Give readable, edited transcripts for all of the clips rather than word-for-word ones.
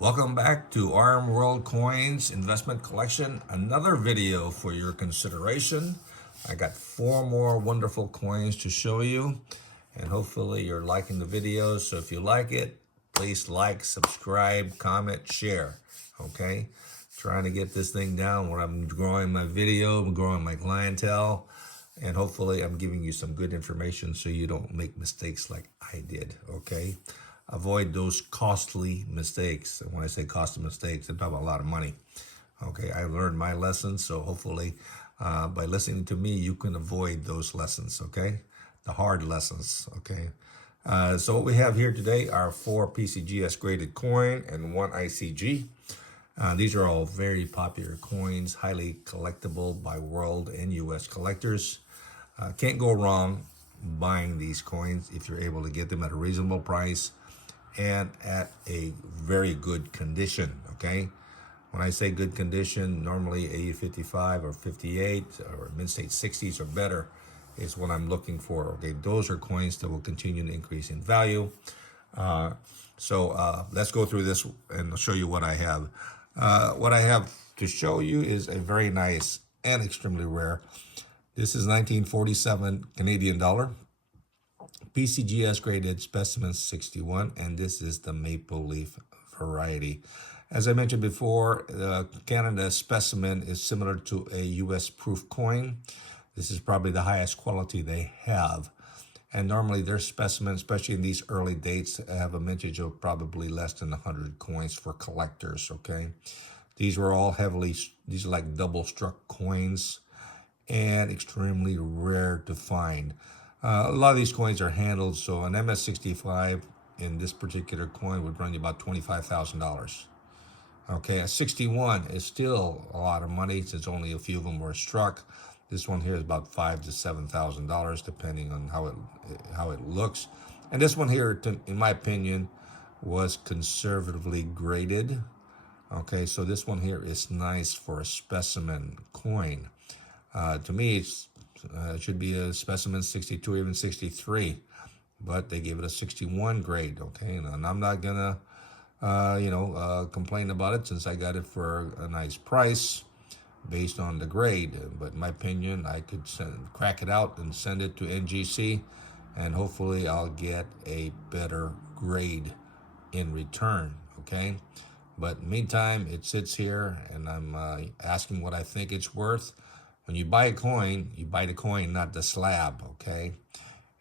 Welcome back to RMworldcoins investment collection. Another video for your consideration. I got 4 more wonderful coins to show you, and hopefully you're liking the videos. So if you like it, please like, subscribe, comment, share. Okay, trying to get this thing down where I'm growing my video, I'm growing my clientele, and hopefully I'm giving you some good information so you don't make mistakes like I did. Okay, avoid those costly mistakes. And when I say costly mistakes, I'm talking about a lot of money. Okay, I learned my lessons, so hopefully by listening to me, you can avoid those lessons. Okay, the hard lessons. Okay. So what we have here today are 4 PCGS graded coin and 1 ICG. These are all very popular coins, highly collectible by world and US collectors. Can't go wrong buying these coins if you're able to get them at a reasonable price and at a very good condition. Okay, when I say good condition, normally A55 or 58 or mid-state 60s or better is what I'm looking for. Okay, those are coins that will continue to increase in value. So let's go through this and I'll show you what I have. What I have to show you is a very nice and extremely rare. This is 1947 Canadian dollar. PCGS graded specimen 61, and this is the maple leaf variety. As I mentioned before, Canada specimen is similar to a US proof coin. This is probably the highest quality they have. And normally their specimens, especially in these early dates, have a mintage of probably less than 100 coins for collectors, okay? These were all these are like double struck coins and extremely rare to find. A lot of these coins are handled, so an MS65 in this particular coin would run you about $25,000. Okay, a 61 is still a lot of money since only a few of them were struck. This one here is about $5,000 to $7,000 depending on how it looks. And this one here, in my opinion, was conservatively graded. Okay, so this one here is nice for a specimen coin. To me, it should be a specimen 62 or even 63, but they gave it a 61 grade. Okay, and I'm not gonna complain about it since I got it for a nice price based on the grade. But in my opinion, I could crack it out and send it to NGC, and hopefully I'll get a better grade in return. Okay, but meantime, it sits here, and I'm asking what I think it's worth. When you buy a coin, you buy the coin, not the slab, okay?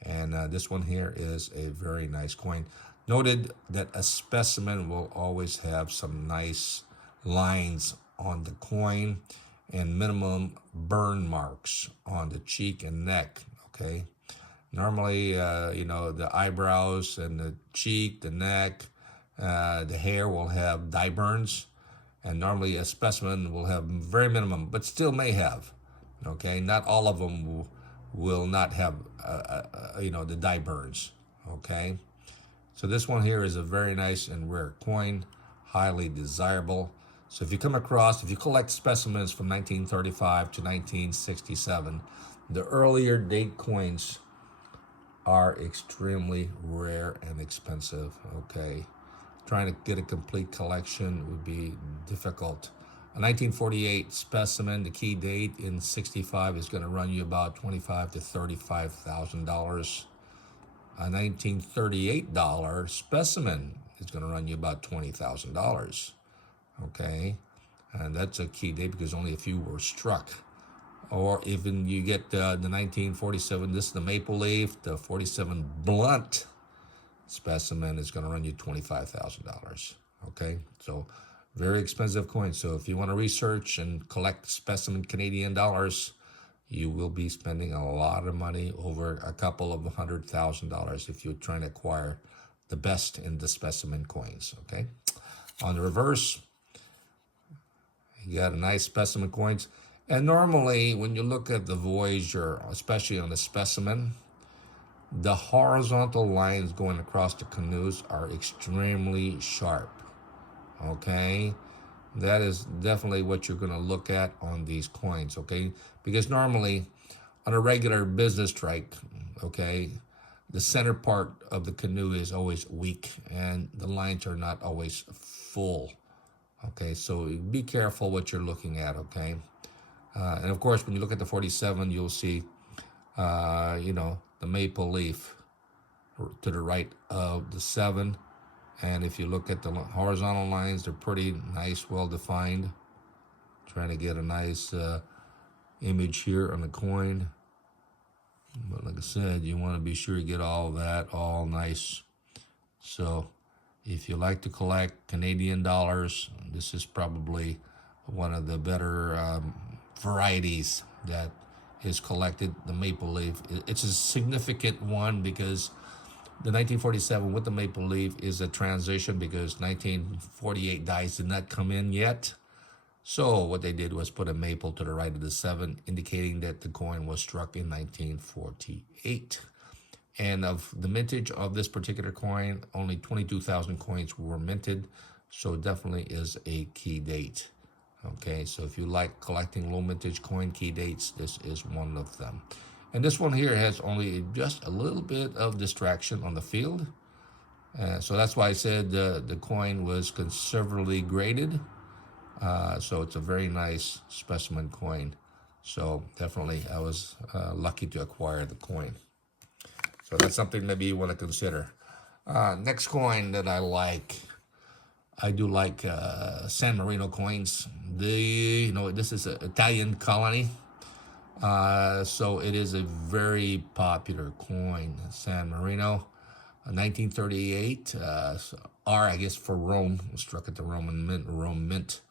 And this one here is a very nice coin. Noted that a specimen will always have some nice lines on the coin and minimum burn marks on the cheek and neck, okay? Normally, the eyebrows and the cheek, the neck, the hair will have dye burns, and normally a specimen will have very minimum, but still may have. Okay, not all of them will not have, the dye burns. Okay, so this one here is a very nice and rare coin, highly desirable. So if you collect specimens from 1935 to 1967, the earlier date coins are extremely rare and expensive. Okay, trying to get a complete collection would be difficult. A 1948 specimen, the key date in 65 is going to run you about $25,000 to $35,000. A 1938 specimen is going to run you about $20,000. Okay, and that's a key date because only a few were struck. Or even you get the 1947, this is the maple leaf, the 47 blunt specimen is going to run you $25,000. Okay, so very expensive coin. So if you want to research and collect specimen Canadian dollars, you will be spending a lot of money, over a couple of $100,000 if you're trying to acquire the best in the specimen coins. Okay. On the reverse, you got a nice specimen coins. And normally when you look at the Voyager, especially on the specimen, the horizontal lines going across the canoes are extremely sharp. Okay, that is definitely what you're going to look at on these coins. Okay, because normally on a regular business strike, okay, the center part of the canoe is always weak and the lines are not always full. Okay, so be careful what you're looking at, okay? And of course, when you look at the 47, you'll see, the maple leaf to the right of the 7. And if you look at the horizontal lines, they're pretty nice, well defined. Trying to get a nice image here on the coin. But like I said, you want to be sure you get all that all nice. So if you like to collect Canadian dollars, this is probably one of the better varieties that is collected, the maple leaf. It's a significant one because the 1947 with the maple leaf is a transition because 1948 dice did not come in yet. So what they did was put a maple to the right of the 7, indicating that the coin was struck in 1948. And of the mintage of this particular coin, only 22,000 coins were minted. So it definitely is a key date. Okay, so if you like collecting low mintage coin key dates, this is one of them. And this one here has only just a little bit of distraction on the field. So that's why I said the coin was conservatively graded. So it's a very nice specimen coin. So definitely I was lucky to acquire the coin. So that's something maybe you want to consider. Next coin that I do like San Marino coins. This is an Italian colony. So it is a very popular coin, San Marino. 1938, R, I guess, for Rome, struck at the Rome Mint.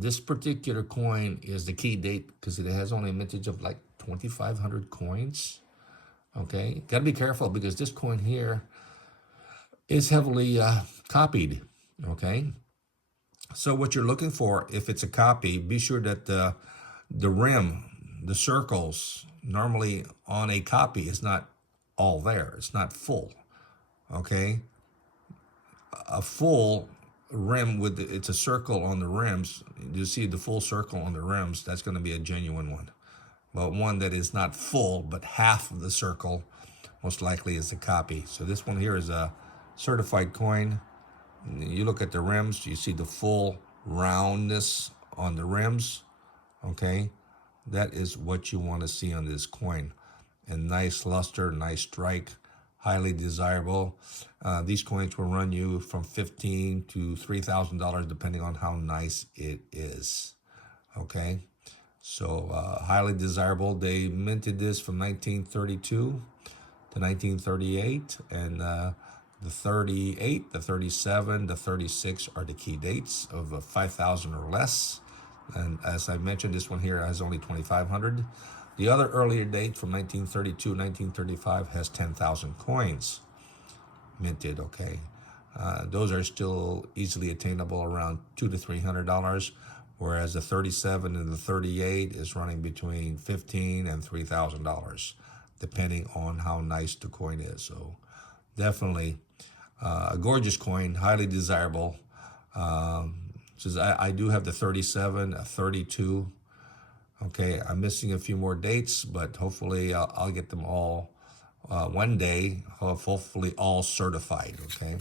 This particular coin is the key date because it has only a mintage of like 2,500 coins. Okay, got to be careful because this coin here is heavily copied. Okay, so what you're looking for, if it's a copy, be sure that the rim, the circles, normally on a copy is not all there. It's not full. Okay, a full rim with it's a circle on the rims. You see the full circle on the rims. That's going to be a genuine one. But one that is not full, but half of the circle, most likely is a copy. So this one here is a certified coin. You look at the rims, you see the full roundness on the rims. Okay, that is what you want to see on this coin. And nice luster, nice strike, highly desirable. These coins will run you from $1,500 to $3,000 depending on how nice it is. Okay, so highly desirable. They minted this from 1932 to 1938, and the 38, the 37, the 36 are the key dates of 5,000 or less. And as I mentioned, this one here has only 2,500. The other earlier date from 1932, 1935 has 10,000 coins minted, okay? Those are still easily attainable around $200 to $300, whereas the 37 and the 38 is running between $1,500 and $3,000, depending on how nice the coin is. So definitely a gorgeous coin, highly desirable. I do have the 37, a 32. Okay, I'm missing a few more dates, but hopefully I'll get them all one day, hopefully all certified, okay?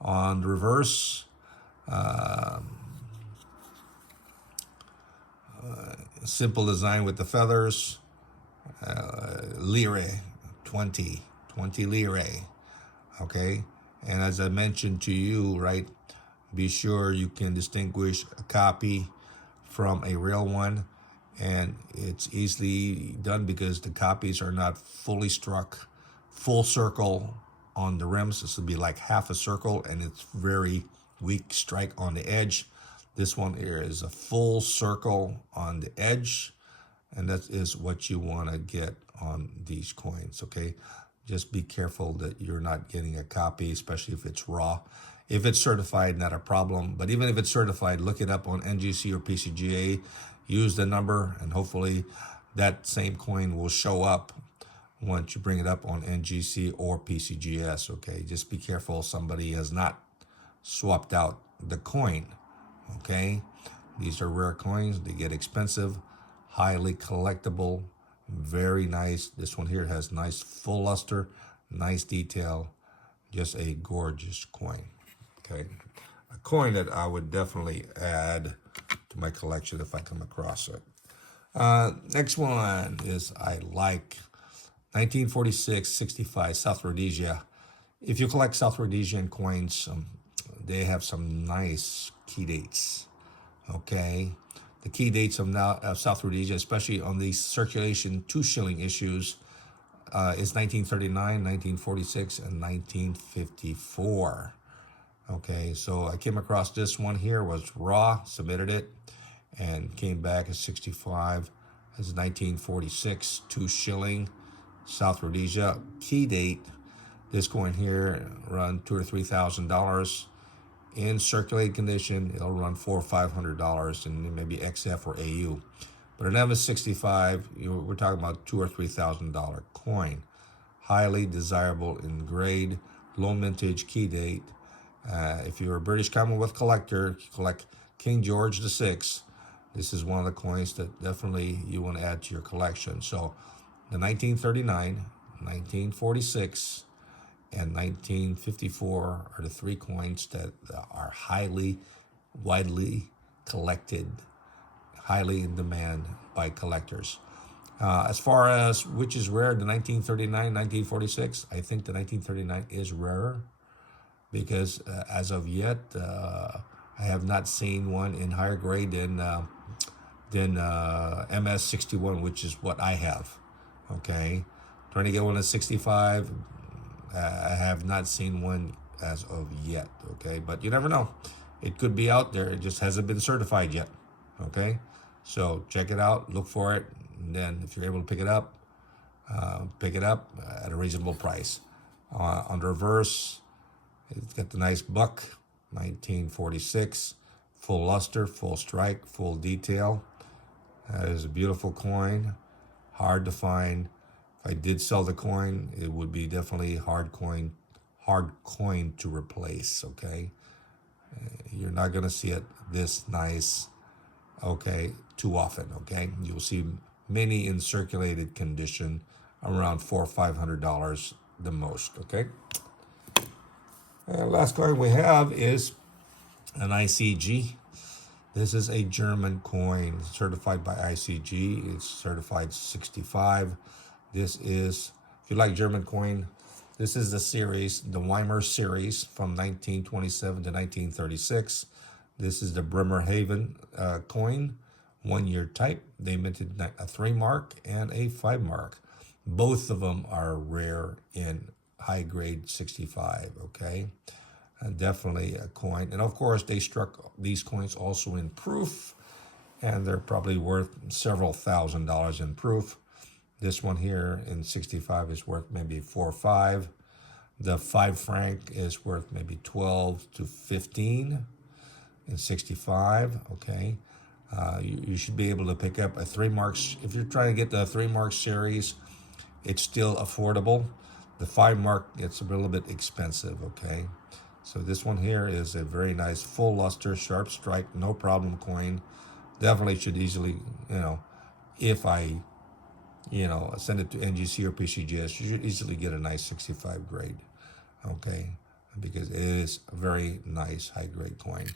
On the reverse, simple design with the feathers, lire, 20 lire, okay? And as I mentioned to you, right, be sure you can distinguish a copy from a real one. And it's easily done because the copies are not fully struck, full circle on the rims. This will be like half a circle, and it's very weak strike on the edge. This one here is a full circle on the edge, and that is what you want to get on these coins, okay? Just be careful that you're not getting a copy, especially if it's raw. If it's certified, not a problem. But even if it's certified, look it up on NGC or PCGA. Use the number, and hopefully that same coin will show up once you bring it up on NGC or PCGS, okay? Just be careful somebody has not swapped out the coin, okay? These are rare coins. They get expensive, highly collectible, very nice. This one here has nice full luster, nice detail, just a gorgeous coin. Okay, a coin that I would definitely add to my collection if I come across it. Next one is I like 1946-65 South Rhodesia. If you collect South Rhodesian coins, they have some nice key dates. Okay, the key dates of South Rhodesia, especially on these circulation 2 shilling issues, is 1939, 1946, and 1954. Okay, so I came across this one here, was raw, submitted it, and came back at 65 as 1946, 2 shilling, South Rhodesia. Key date, this coin here run $2,000 or $3,000. In circulated condition, it'll run $400 or $500, and maybe XF or AU. But an MS65, we're talking about $2,000 or $3,000 coin. Highly desirable in grade, low mintage, key date. If you're a British Commonwealth collector, you collect King George VI. This is one of the coins that definitely you want to add to your collection. So the 1939, 1946, and 1954 are the 3 coins that are highly, widely collected, highly in demand by collectors. As far as which is rare, the 1939, 1946, I think the 1939 is rarer because as of yet, I have not seen one in higher grade than MS61, which is what I have. Okay, trying to get one at 65. I have not seen one as of yet, okay? But you never know. It could be out there. It just hasn't been certified yet, okay? So check it out, look for it, and then if you're able to pick it up at a reasonable price. On the reverse, it's got the nice buck, 1946, full luster, full strike, full detail. That is a beautiful coin, hard to find. If I did sell the coin, it would be definitely hard coin to replace, okay? You're not going to see it this nice, okay, too often, okay? You'll see many in circulated condition around $400 or $500 the most, okay? And last coin we have is an ICG. This is a German coin certified by ICG. It's certified 65. This is, if you like German coin, this is the series, the Weimar series from 1927 to 1936. This is the Bremerhaven coin, 1-year type. They minted a 3 mark and a 5 mark. Both of them are rare in high grade 65, okay? And definitely a coin. And of course, they struck these coins also in proof, and they're probably worth several $1,000s in proof. This one here in 65 is worth maybe 4 or 5. The 5 franc is worth maybe 12 to 15 in 65, okay? You should be able to pick up a 3 marks. If you're trying to get the 3 mark series, it's still affordable. The 5 mark gets a little bit expensive, okay? So this one here is a very nice full luster, sharp strike, no problem coin. Definitely should easily, if I send it to NGC or PCGS, you should easily get a nice 65 grade, okay? Because it is a very nice high grade coin.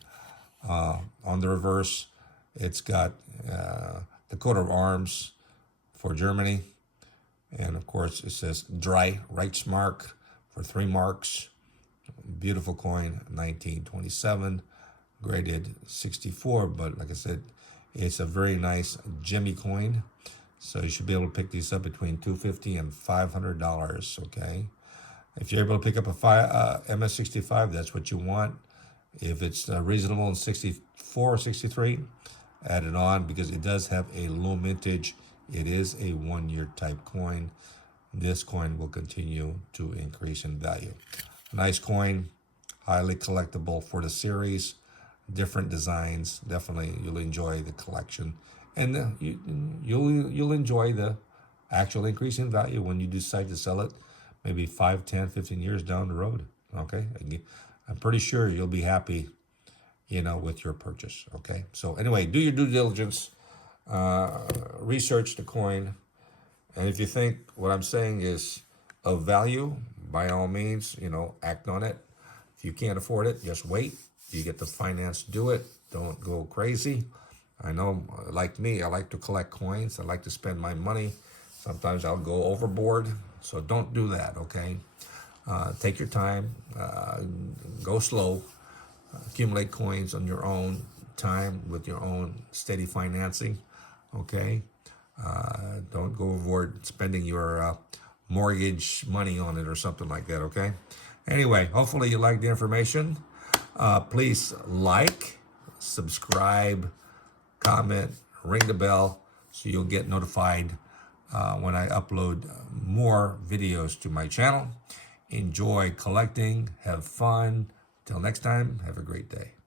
On the reverse, it's got the coat of arms for Germany. And of course, it says dry Reichsmark for 3 marks. Beautiful coin, 1927, graded 64. But like I said, it's a very nice gemmy coin. So you should be able to pick these up between $250 and $500, okay? If you're able to pick up a MS65, that's what you want. If it's reasonable in 64 or 63, add it on because it does have a low mintage. It is a 1-year type coin. This coin will continue to increase in value. Nice coin, highly collectible for the series, different designs. Definitely, you'll enjoy the collection. And you'll enjoy the actual increase in value when you decide to sell it maybe 5, 10, 15 years down the road, okay? I'm pretty sure you'll be happy, with your purchase, okay? So anyway, do your due diligence, research the coin, and if you think what I'm saying is of value, by all means, act on it. If you can't afford it, just wait. You get the finance to do it. Don't go crazy. I know, like me, I like to collect coins. I like to spend my money. Sometimes I'll go overboard. So don't do that, okay? Take your time. Go slow. Accumulate coins on your own time with your own steady financing, okay? Don't go overboard spending your mortgage money on it or something like that, okay? Anyway, hopefully you like the information. Please like, subscribe, comment, ring the bell so you'll get notified when I upload more videos to my channel. Enjoy collecting, have fun. Till next time, have a great day.